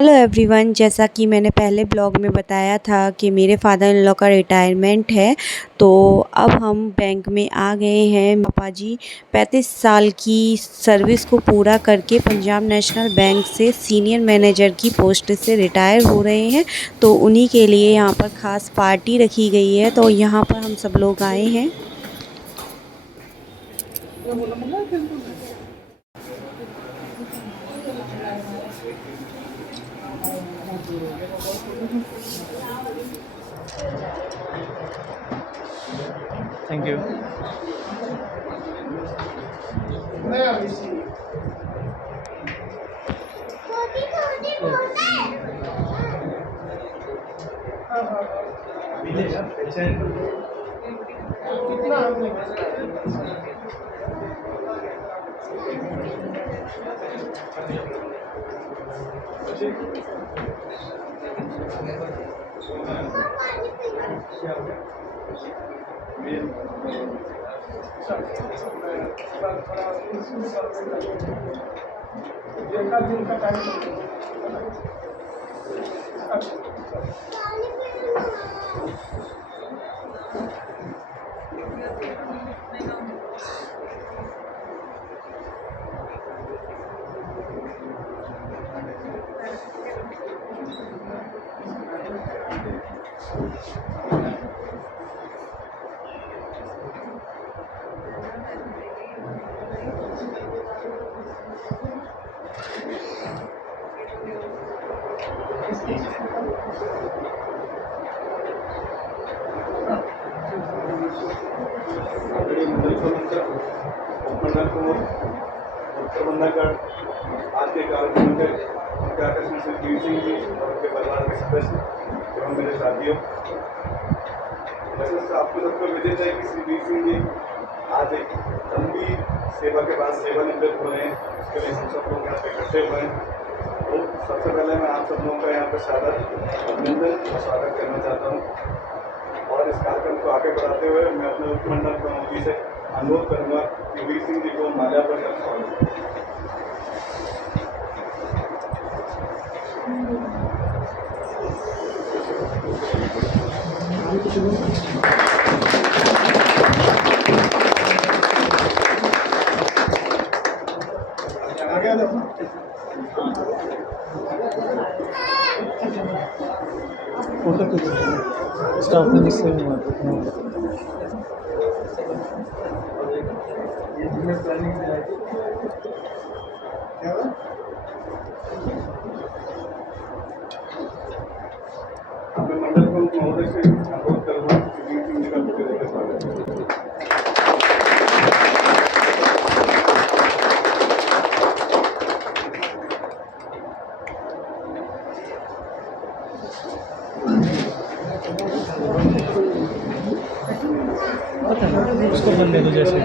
Hello everyone, जैसा कि मैंने पहले ब्लॉग में बताया था कि मेरे फादर इन लॉ का रिटायरमेंट है। तो अब हम बैंक में आ गए हैं। पापा जी 35 साल की सर्विस को पूरा करके पंजाब नेशनल बैंक से सीनियर मैनेजर की पोस्ट से रिटायर हो रहे हैं। तो उन्हीं के लिए यहाँ पर ख़ास पार्टी रखी गई है। तो यहाँ पर हम सब लोग आए हैं। Thank you. प्रबंधक आज के कार्यक्रम के मुख्य आकर्षण श्री वीर सिंह जी और उनके परिवार के सदस्य एवं मेरे साथियों, वैसे आपको सबको विदित है कि श्री वीर सिंह जी आज एक लंबी सेवा के बाद सेवानिवृत्त हुए हैं। उसके लिए हम सब लोग यहाँ पे इकट्ठे हुए हैं। तो सबसे पहले मैं आप सब लोगों का यहाँ पे सादर अभिनंदन और स्वागत करना चाहता हूँ। और इस कार्यक्रम को आगे बढ़ाते हुए मैं अपने उपमंडल प्रमुख से अनुरोध करूँगा कि वीर सिंह जी को माल्यार्पण कर स्वागत। फोटो स्टाफ में जिससे मंडल प्रमुख महोदय से अनुरोध करूँगा कि वीर सिंह जी का मुख्य रूप से स्वागत। उसको बन दे दो जैसे।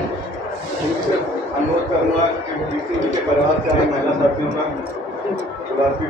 अनुरोध करूँगा कि वीर सिंह जी के परिवार से आए महिला साथियों का गुलाबी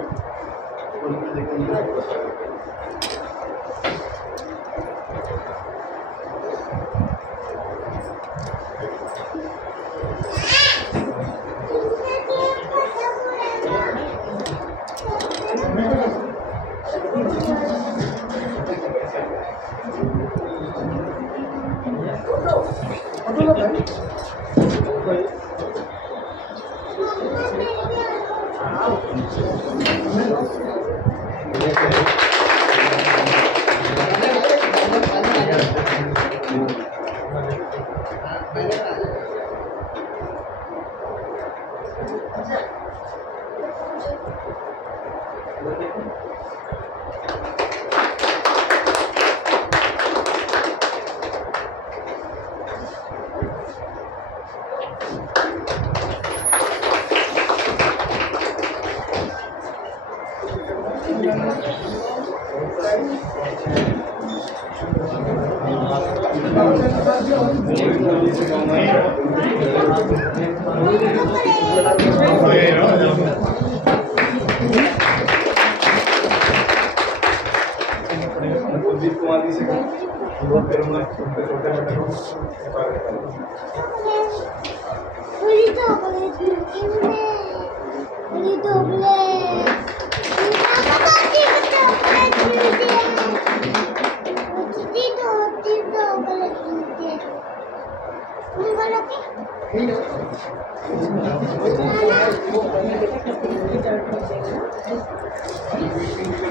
कुलदीप कुमार जी से अनुरोध करूँगा उनके छोटे बेटे को स्वागत करूँगा।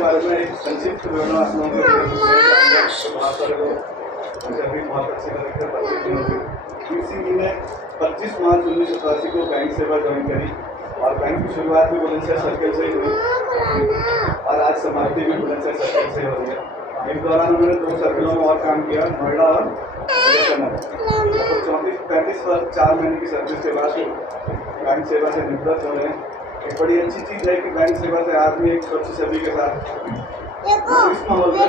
बारे में एक संक्षिप्त विवरण आप लोगों के लिए तो बहुत सारे लोग मुझे भी बहुत अच्छी तरह से परिचित नहीं होगी। बीसीबी ने 25 मार्च 1987 को बैंक सेवा ज्वाइन करी और बैंक की शुरुआत भी बुलंदशहर सर्कल से ही हुई और आज समाप्ति भी बुलंदशहर सर्कल से हो रही है। इस दौरान उन्होंने 2 सर्कलों में और काम किया, नोएडा और तो 34-35 वर्ष 4 महीने की सर्विस के बाद बैंक सेवा से निवृत्त हो रहे हैं। एक बड़ी अच्छी चीज़ है कि बैंक सेवा से आदमी एक स्वच्छ छवि के साथ इस माहौल में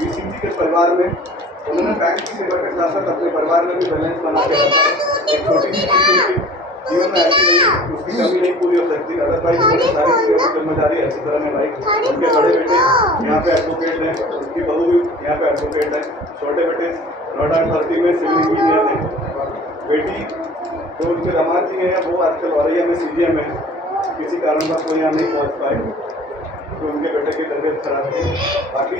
बीसीबी के परिवार में उन्होंने बैंक की सेवा के साथ साथ अपने परिवार में भी बैलेंस बना के रखा। एक छोटी सी चीज़ जीवन में ऐसी नहीं, उसकी कमी नहीं पूरी हो सकती। अदरवाइज उन्होंने सारी चीज़ों की जिम्मेदारी अच्छी तरह निभाई। उनके बड़े बेटे यहाँ पे एडवोकेट हैं, उनकी बहू भी यहाँ पे एडवोकेट है, छोटे बेटे नोएडा यूनिवर्सिटी में सिविल इंजीनियर हैं, बेटी जो उनके दामाद जी हैं वो आजकल औरैया में सीजीएम है। किसी कारण का कोई यहाँ नहीं पहुँच पाए तो उनके बेटे की तबीयत खराब थी। बाकी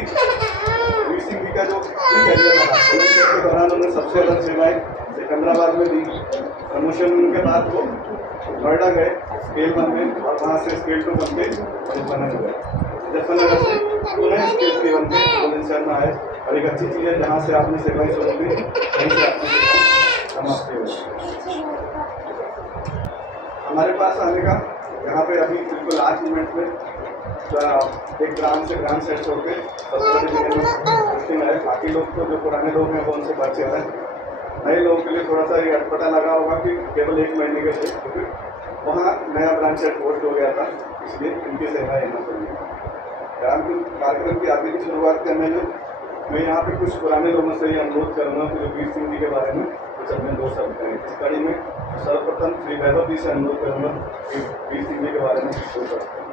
बीसीबी का जो कैरियर रहा के दौरान उन्होंने सबसे अलग सेवाएं सिकंदराबाद में दी। प्रमोशन के बाद वो नोएडा गए स्केल 1 में और वहाँ से स्केल 2 बन के जफरनगर गए। जफरनगर से पुनः स्केल 3 बन के बुलंदशहर में आए और एक अच्छी चीज़ है जहाँ से आपने सेवाएं शुरू की वहीं से आपने सेवाएं समाप्त हुई। हमारे पास आने का यहाँ पे अभी बिल्कुल लास्ट मोमेंट में एक ग्राम से ग्राम सेट होकर सबसे बड़ी जगह में पोस्टिंग है। बाकी लोग तो जो पुराने लोग हैं वो उनसे बातचीत है। नए लोगों के लिए थोड़ा सा ये अटपटा लगा होगा कि केवल 1 महीने के थे क्योंकि वहाँ नया ब्रांच सेट पोस्ट हो गया था, इसलिए इनकी सेवा यहाँ पर हुई। कार्यक्रम की आगे की शुरुआत करने में मैं यहाँ पे कुछ पुराने लोगों से ये अनुरोध करूँगा कि जो वीर सिंह जी के बारे में कुछ अपने 2 शब्द करें। इस कड़ी में सर्वप्रथम श्री वैभव जी से अनुरोध करूँगा कि वीर सिंह जी के बारे में 2 शब्द करें।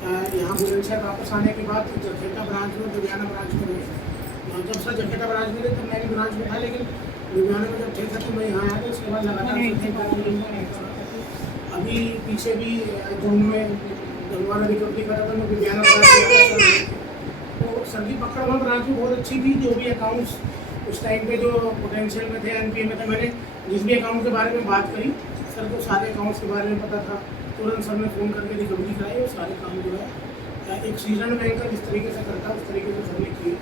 यहाँ बुलंदशहर वापस आने के बाद जखेटा ब्रांच में लुधियाना ब्रांच में रहे। जब सर जखेटा ब्रांच में थे तब मेरी ब्रांच में था, लेकिन लुधियाना में जब थे तो मैं यहाँ आया तो उसके बाद लगातार अभी पीछे भी जून में गंगवाना रिकवरी करा था, मैं लुधियाना ब्रांच तो सर्दी पकड़वा ब्रांच में बहुत अच्छी थी। जो भी अकाउंट्स उस टाइम पे जो पोटेंशियल में थे एनपीए में थे, मैंने जिस भी अकाउंट के बारे में बात करी सर को सारे अकाउंट्स के बारे में पता था। तुरंत सर ने फ़ोन करके रिकवरी कराई और सारे काम जो है एक सीजन बैंकर जिस तरीके से करता है उस तरीके से सर ने किए।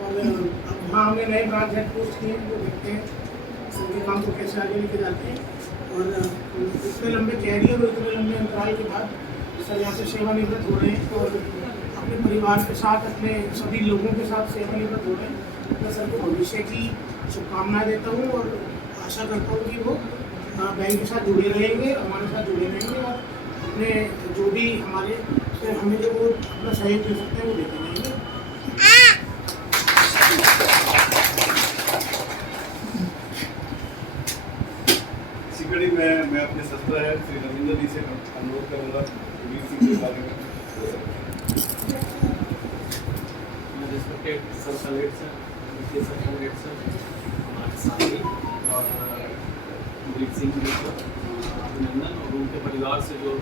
और अब वहाँ हमने नए ब्रांच हेड पोस्ट किए, वो देखते हैं सर के काम को कैसे आगे लेके जाते हैं। और इतने लंबे कैरियर और इतने लंबे अंतराल के बाद सर यहाँ से सेवानिवृत्त हो रहे हैं और अपने परिवार के साथ अपने सभी लोगों के साथ सेवानिवृत्त हो रहे हैं। मैं सर को भविष्य की शुभकामनाएं देता हूँ और आशा करता हूँ कि वो बैंक के साथ जुड़े रहेंगे, हमारे साथ जुड़े रहेंगे और अपने जो भी हमारे हमें जो वो अपना सहयोग दे सकते हैं वो देते रहेंगे। इसी कड़ी में मैं अपने शस्त्र है श्री रविंद्र जी से अनुरोध करूँगा वीर सिंह के बारे में। रिस्पेक्टेड सर कलेक्ट सर, विजय सर कलेक्ट सर, हमारे साथी और वीर सिंह जी को अभिनंदन और उनके परिवार से जो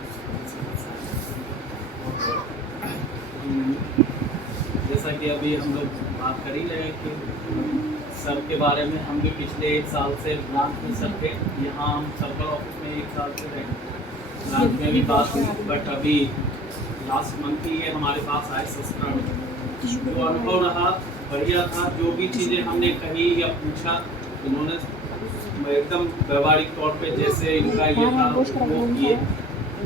जैसा कि अभी हम लोग बात कर ही रहे हैं कि सर के बारे में हम भी पिछले 1 साल से ब्रांच में सर थे। यहाँ हम सर्कल ऑफिस में 1 साल से रहे, ब्रांच में भी बात हुई, बट अभी लास्ट मंथ ही ये हमारे पास आए सस्त्रा में। जो अनुभव रहा बढ़िया था। जो भी चीज़ें हमने कही या पूछा इन्होंने एकदम व्यवहारिक तौर पे जैसे इनका ये था वो किए।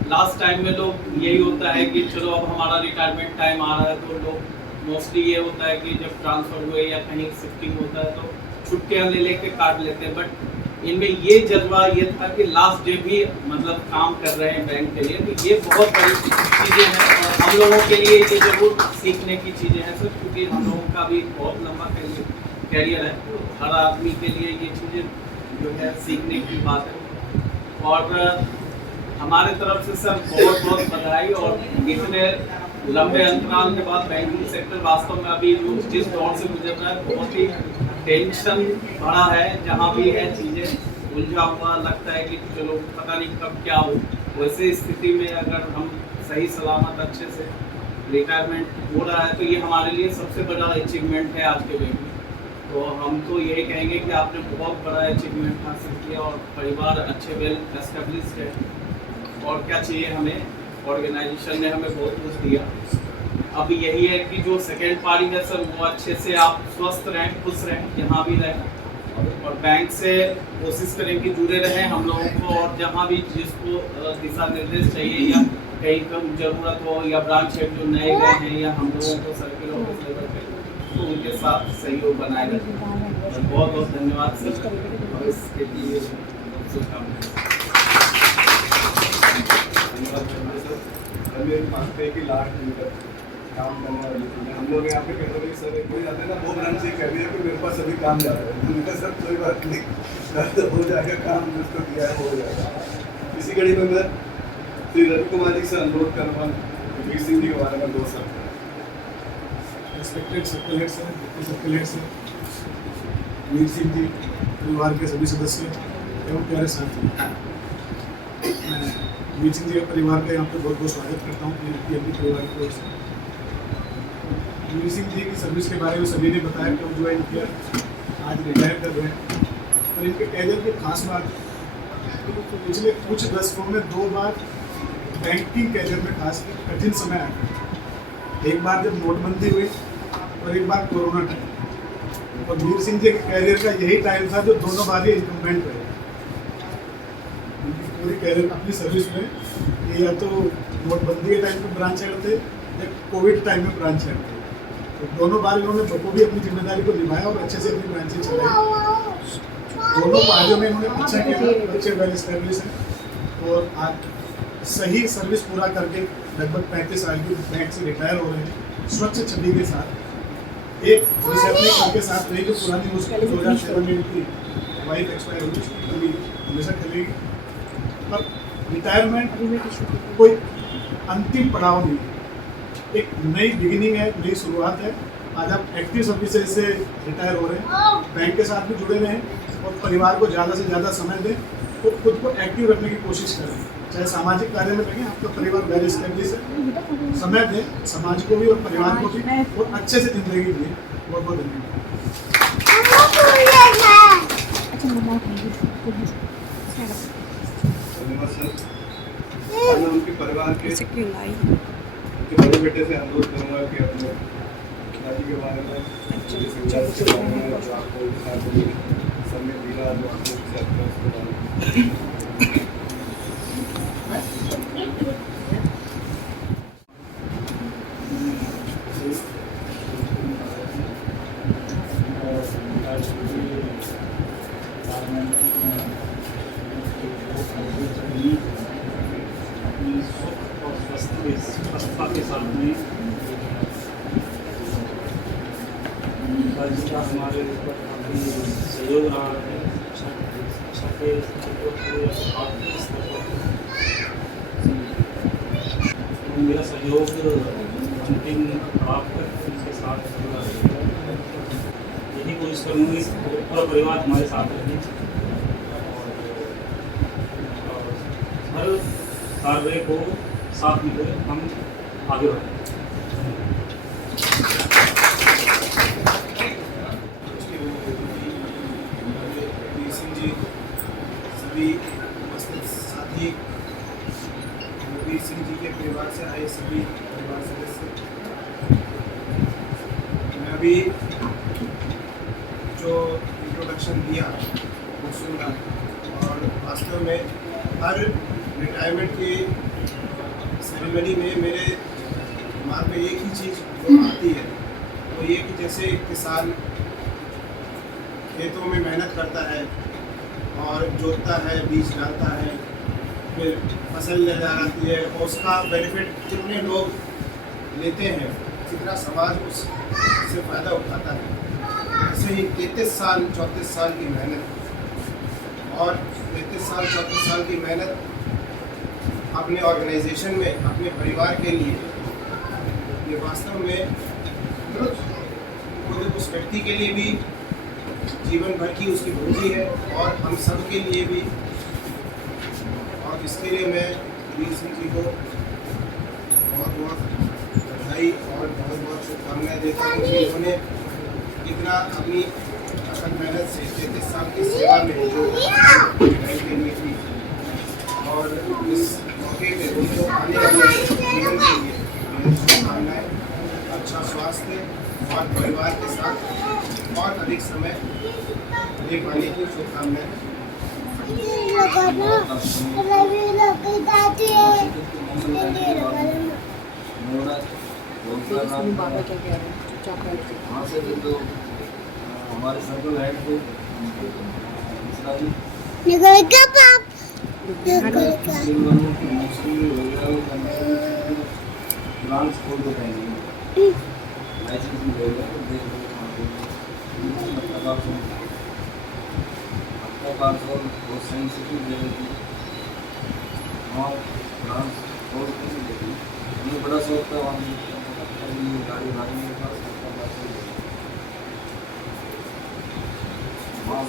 लास्ट टाइम में लोग यही होता है कि चलो अब हमारा रिटायरमेंट टाइम आ रहा है तो लोग मोस्टली ये होता है कि जब ट्रांसफ़र हुए या कहीं शिफ्टिंग होता है तो छुट्टियाँ ले लेके काट लेते हैं। बट इनमें ये जज्बा ये था कि लास्ट डे भी मतलब काम कर रहे हैं बैंक के लिए, तो ये बहुत बड़ी चीज़ें हैं और हम लोगों के लिए ये ज़रूर सीखने की चीज़ें हैं सर, क्योंकि हम लोगों का भी बहुत लंबा कैरियर है। हर आदमी के लिए ये चीज़ें जो है सीखने की बात है। और हमारे तरफ से सर बहुत बहुत बधाई। और इतने लंबे अंतराल के बाद बैंकिंग सेक्टर वास्तव में अभी जिस दौर से गुजर रहा है बहुत ही टेंशन भरा है। जहाँ भी है चीज़ें उलझा हुआ लगता है कि चलो पता नहीं कब क्या हो। वैसे स्थिति में अगर हम सही सलामत अच्छे से रिटायरमेंट हो रहा है तो ये हमारे लिए सबसे बड़ा अचीवमेंट है आज के बैंक में। तो हम तो यही कहेंगे कि आपने बहुत बड़ा अचीवमेंट हासिल किया और परिवार अच्छे वेल एस्टेब्लिश्ड है। और क्या चाहिए हमें, ऑर्गेनाइजेशन ने हमें बहुत कुछ दिया। अब यही है कि जो सेकेंड पारी है सर, वो अच्छे से आप स्वस्थ रहें, खुश रहें, यहाँ भी रहें, और बैंक से कोशिश करें कि जुड़े रहें हम लोगों को, और जहाँ भी जिसको दिशा निर्देश चाहिए या कहीं पर ज़रूरत हो, या ब्रांच हेड जो नए गए हैं या हम लोगों को सर्किल ऑफिस लेवल पे, तो उनके साथ सहयोग बनाए रखें। बहुत बहुत धन्यवाद सर, और इसके लिए शुभकामनाएं। मेरे मानते हैं कि लास्ट दिन तक काम करने वाली चीज़ें हम लोग यहाँ पे कहते हैं सर, कोई आते हैं ना 2 ब्रांच से कह दिया कि मेरे पास अभी काम जा रहा है, तो मैंने सर कोई बात नहीं, हो जाएगा काम, जिसको दिया है हो जाएगा। इसी कड़ी में मैं श्री रवि कुमार जी से अनुरोध करूँगा वीर सिंह जी के बारे में 2 शब्द। रिस्पेक्टेड सर्कल हेड से, डिप्टी सर्कल हेड से, वीर सिंह जी, परिवार के सभी सदस्य एवं प्यारे साथी, मैं वीर सिंह जी के परिवार का यहाँ पे बहुत बहुत स्वागत करता हूँ अपने परिवार की ओर से। वीर सिंह जी की सर्विस के बारे में सभी ने बताया कि वो ज्वाइन किया, आज रिटायर कर रहे हैं, और इनके कैरियर की खास बात तो पिछले कुछ दशकों में 2 बार बैंकिंग कैरियर में खास कठिन समय आया। एक बार जब नोटबंदी हुई और एक बार कोरोना टाइम, और वीर सिंह जी के कैरियर का यही टाइम था जो दोनों बार ही इनकम्बेंट रहे। उनकी पूरी कैरियर अपनी सर्विस में, ये या तो नोटबंदी के टाइम पे ब्रांच हेड थे या कोविड टाइम में ब्रांच हेड थे, तो दोनों बार इन्होंने बखूबी अपनी जिम्मेदारी को निभाया और अच्छे से अपनी ब्रांचें चलाई। दोनों पार्टियों में इन्होंने अच्छा किया, अच्छे वेल एस्टेब्लिश हैं, और आज सही सर्विस पूरा करके लगभग 35 साल की बैंक से रिटायर हो रहे हैं, स्वच्छ छवि के साथ। एक रिसेप्शन के साथ रही जो पुरानी उसकी 2007 में उनकी वाइफ एक्सपायर हुई, उसकी कभी हमेशा चलेगी। पर रिटायरमेंट कोई अंतिम पड़ाव नहीं है, एक नई बिगिनिंग है, नई शुरुआत है। आज आप एक्टिव सर्विसेज से रिटायर हो रहे हैं, बैंक के साथ भी जुड़े रहें और परिवार को ज़्यादा से ज़्यादा समय दें, तो खुद को एक्टिव रखने की कोशिश करें, चाहे सामाजिक कार्य में लगे, आपका परिवार वेल एस्टेब्लिश है, समय दें समाज को भी और परिवार को भी, और अच्छे से जिंदगी जिए। बहुत बहुत धन्यवाद सर। मैं उनके परिवार के बड़े बेटे से अनुरोध करूँगा कि अपने पिताजी के बारे में जो आपको समय दिया, जो आपको उसके बारे में स्वच्छता के साथ में जिसका हमारे ऊपर काफ़ी सहयोग रहा है, सबके आर्थिक स्तर पर मेरा सहयोग अंतिम पड़ाव तक उनके साथ जुड़ा रहेगा। यही कोशिश करूँगी पूरा परिवार हमारे साथ रहे और हर कार्य को साथ मिलकर हम आगे बढ़ें। वीर सिंह जी, सभी उपस्थित साथी, वीर सिंह जी के परिवार से आए सभी परिवार सदस्य, मैं अभी जो इंट्रोडक्शन दिया वो सुना, और वास्तव में हर रिटायरमेंट की सेरेमनी में मेरे दिमाग में एक ही चीज़ जो आती है वो ये कि जैसे किसान खेतों में मेहनत करता है और जोतता है, बीज डालता है, फिर फसल लहराती है और उसका बेनिफिट जितने लोग लेते हैं, जितना समाज उससे फ़ायदा उठाता है, ऐसे ही 33 साल 34 साल की मेहनत और 33 साल 34 साल की मेहनत अपने ऑर्गेनाइजेशन में, अपने परिवार के लिए, ये वास्तव में खुद उस व्यक्ति के लिए भी जीवन भर की उसकी पूंजी है और हम सब के लिए भी। और इसके लिए मैं वीर सिंह जी को बहुत बहुत बधाई और बहुत बहुत शुभकामनाएं देता हूँ कि उन्होंने इतना अपनी अथक मेहनत से 33 साल की सेवा में जो की और इस के उनको आने वाले जीवन के लिए मेरी शुभकामनाएं, अच्छा स्वास्थ्य और परिवार के साथ और अधिक समय दे पाने की शुभकामनाएं। वहाँ से फिर जो हमारे सर्कल हेड थे ब्रांच खोल के रहेंगे, लाइसेंस भी देगा तो देख आपका बात और बहुत सेंसिटिव दे रही थी वहाँ ब्रांच खोल के नहीं देती। हमें बड़ा शौक था वहाँ गाड़ी भाड़ी मेरे पास वहाँ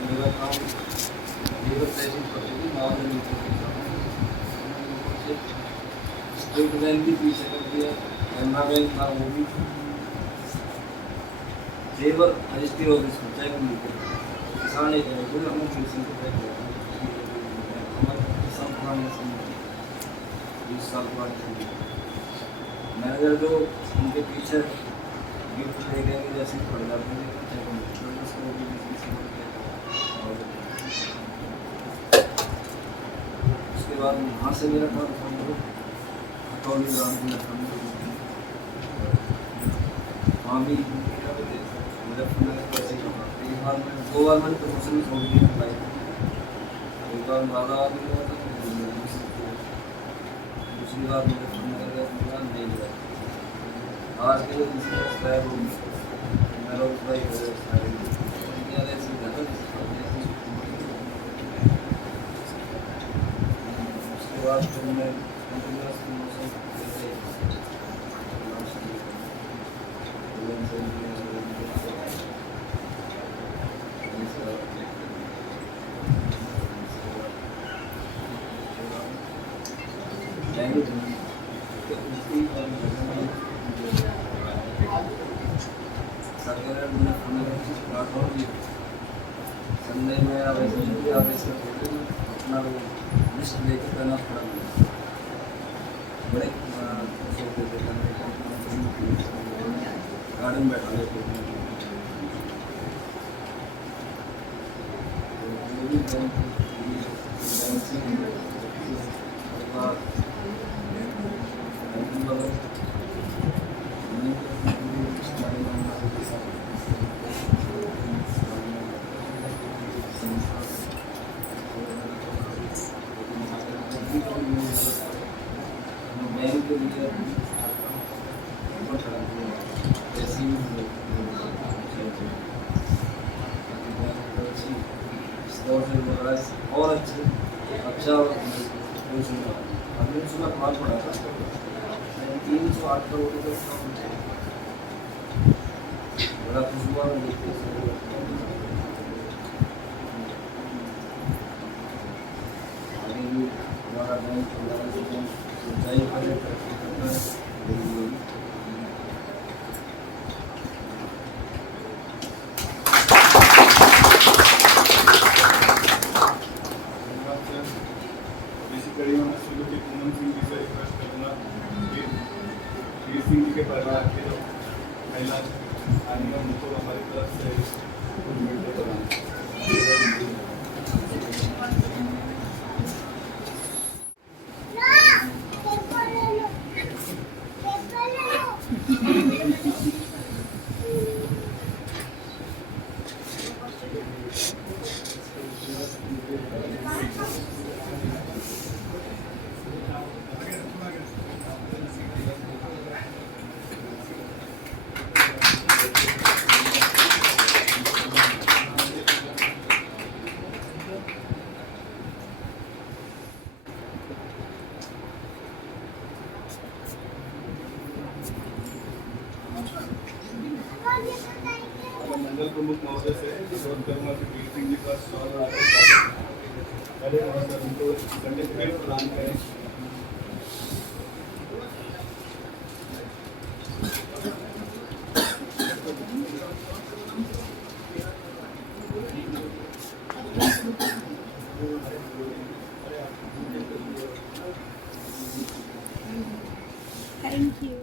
मेरा काम लेबर तहसील करती थी मावल स्टेट बैंक भी पीछे कर दिया, कैमरा बैंक था वो भी लेबर रजिस्ट्री ऑफिस में चेक नहीं किया किसान एक है पूरे हम हमारे किसान पुराने 20 साल पुराने मैनेजर जो उनके पीछे गिफ्ट ले गए जैसे पड़ जाते हैं उसके बाद वहाँ से मेरा काम हटौली ग्राउंड में वहाँ भी मुजफ्फरनगर ऐसे ही एक बार मैं 2 बार मैंने प्रमोशन छोड़ दिया अप्लाई, एक बार मुरादाबाद में गया था, दूसरी बार मुजफ्फरनगर गया नहीं गया। आज के लिए दूसरा एक्सपायर हो मेरा उसका ही एक्सपायर ऐसे था। उसके बाद फिर मैं कंटिन्यूस प्रमोशन संडे में अपना लिस्ट लेकर करना पड़ा बड़े गार्डन बैठा लेते बैंक के लिए और अच्छा हमने सुना माल पड़ा था 308 करोड़ रुपये बड़ा खुश हुआ आगे भी हमारा बैंक ऊंचाई पर तरक्की करना है। सिंह जी के परिवार के जो महिला आदमी उनको हमारी तरफ से मंडल प्रमुख महोदय से अनुरोध करूँगा कि वीर सिंह जी का स्वागत पहले उनको सर्टिफिकेट प्रदान करें। Thank you.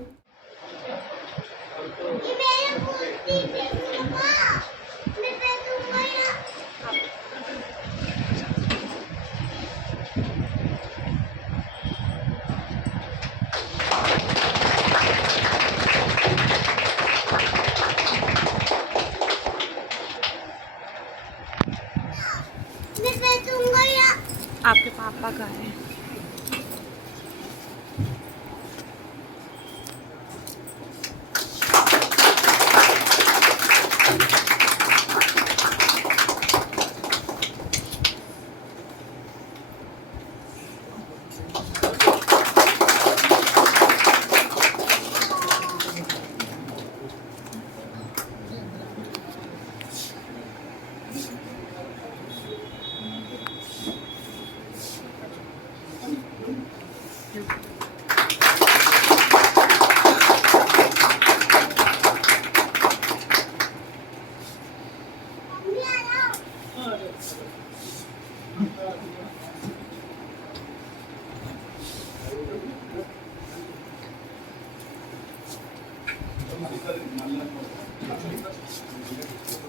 आपके पापा का है।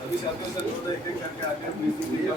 अभी से आपको सर थोड़ा एक एक करके आगे प्लीज दीजिए।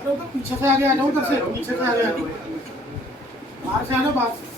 अरे उधर पीछे से आगे आ जाओ, उधर से पीछे से आगे आ जाओ, बाहर से आ जाओ, बाहर।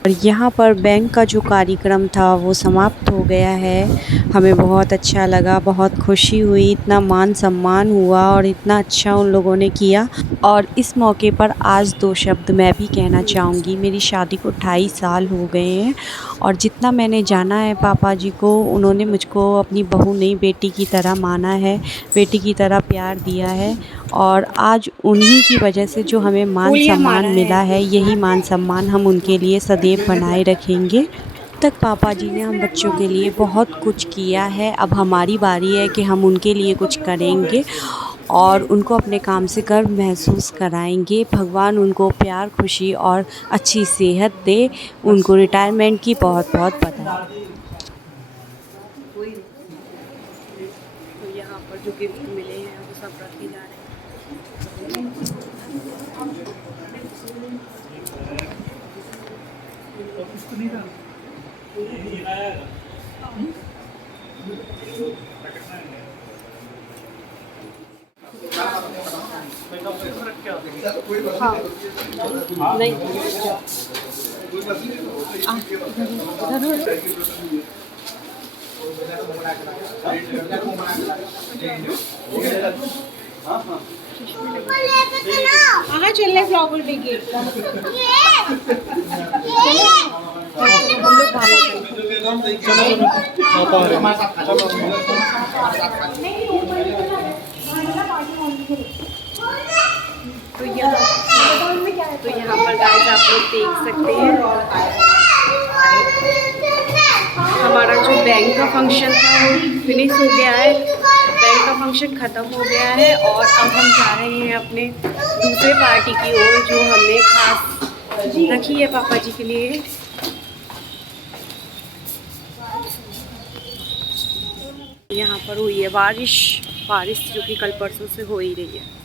और यहाँ पर बैंक का जो कार्यक्रम था वो समाप्त हो गया है। हमें बहुत अच्छा लगा, बहुत खुशी हुई, इतना मान सम्मान हुआ और इतना अच्छा उन लोगों ने किया। और इस मौके पर आज 2 शब्द मैं भी कहना चाहूँगी। मेरी शादी को 2.5 साल हो गए हैं और जितना मैंने जाना है पापा जी को, उन्होंने मुझको अपनी बहू नहीं बेटी की तरह माना है, बेटी की तरह प्यार दिया है। और आज उन्हीं की वजह से जो हमें मान सम्मान मिला है, यही मान सम्मान हम उनके लिए सदैव बनाए रखेंगे। तक पापा जी ने हम बच्चों के लिए बहुत कुछ किया है, अब हमारी बारी है कि हम उनके लिए कुछ करेंगे और उनको अपने काम से गर्व महसूस कराएंगे। भगवान उनको प्यार, खुशी और अच्छी सेहत दे। उनको रिटायरमेंट की बहुत बहुत बधाई। तो यहाँ पर जो गिफ्ट मिले हैं वो सब रखे जा रहे हैं। ये आया है। कहाँ चल रहे फ्लावर लेके? तो यहाँ पर गाइस आप लोग देख सकते हैं हमारा जो बैंक का फंक्शन था वो फिनिश हो गया है। बैंक का फंक्शन ख़त्म हो गया है और अब हम जा रहे हैं अपने दूसरे पार्टी की ओर जो हमने खास रखी है पापा जी के लिए। यहाँ पर हुई है बारिश जो कि कल परसों से हो ही रही है।